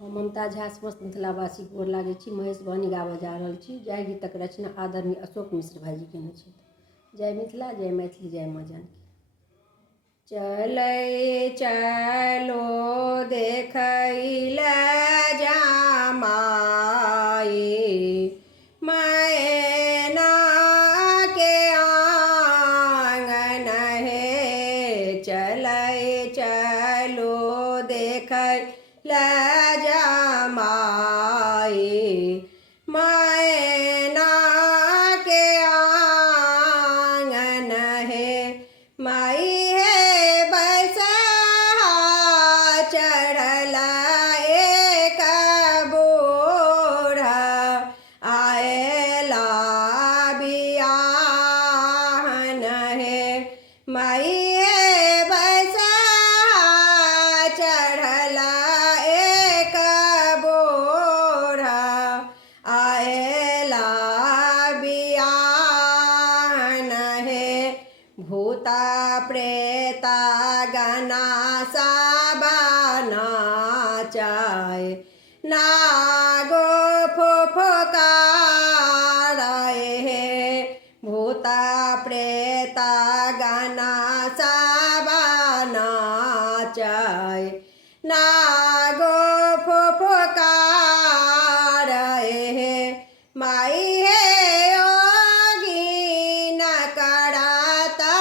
हम ममता झा समस्त मिथिलावासी गोर लागै छी। महेश बहनी गाबऽ जा रहल छी। जय गीतक रचना आदरणीय अशोक मिश्र भाईजी केने छथि। जय मिथिला, जय मैथिली, जय माँ जानकी। चलै चलो देखै लए जामाए मैना के आंगन हे। चलै चलो देखै लए जामाए मैना के आंगन हे। माई चढ़ल एक बूढ़ा आएला बियाहन हे। माई बैसा चढ़ल एक बूढ़ा आएला बियाहन हे। भूता प्रेता गना नाचाय नागो फुफकाराय हे। भूता प्रेता गना नाचाय नागो फुफकाराय हे। माई हे योगी न कराता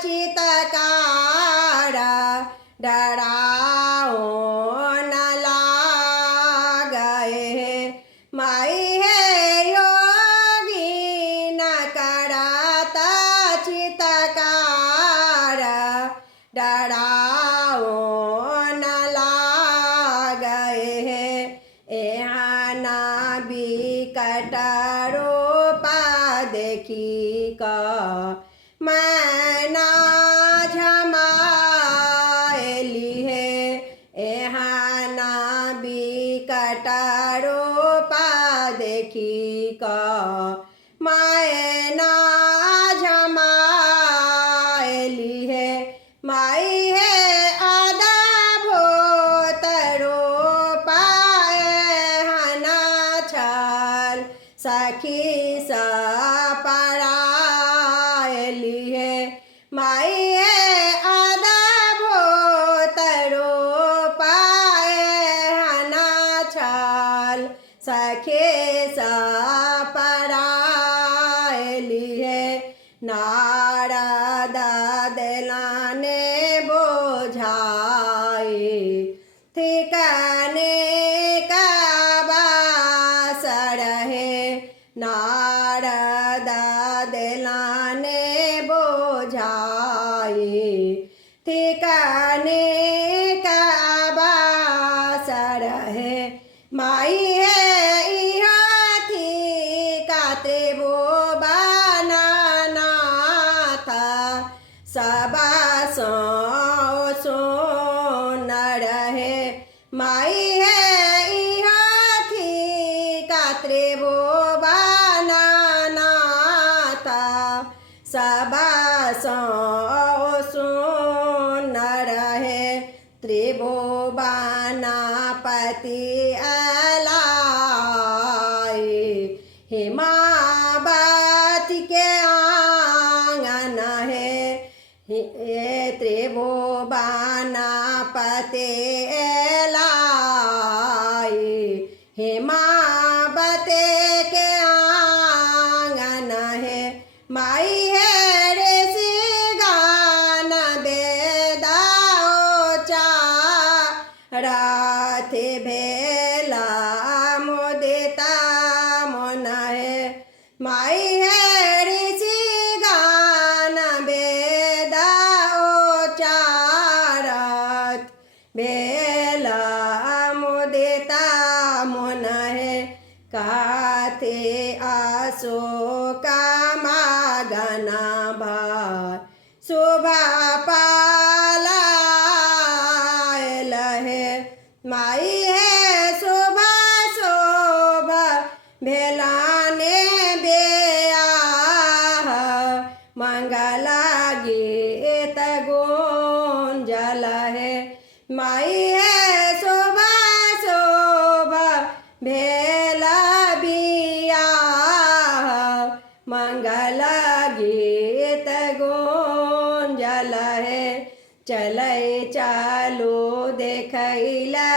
चितकारा डराओ न लागए हे। माई हे योगी न कराता चितकारा डराओ न लागए हे। एहाना बिकट रूपा देखी का मैना झमाएली हे। एहाना बिकट रूपा देखी का मैना झमाएली हे। माई हे आधा भूत रूपा एहाना छल सखी सा परायली हे। माई हे आधा भूत रूपा एहाना छल सखी सा परायली हे। नारद देलाने बोझाए ठिकाने का बासर हे। नारद देलाने बोझाए ठिकाने का बासर है। माई है इहा थी काते वो बनाना था सबा सोन रहे। माई है इहा थी काते वो बनाना था सबा सुन रहे। त्रिभुवनापति अलाए हिमावती के आंगन है। त्रिभुवनापति अलाए हिमावती के आंगन है। माई है राथे भेला मुदिता मन है। माई है ऋषि गान वेदा उचारत भेला मुदिता मन है। काथे अशोक मागना भार शोभा पालायल है। माई है शोभा शोभा भेलाने बेआह मंगला गीत गुंजल है। माई है शोभा शोभा चलै चालो देखैला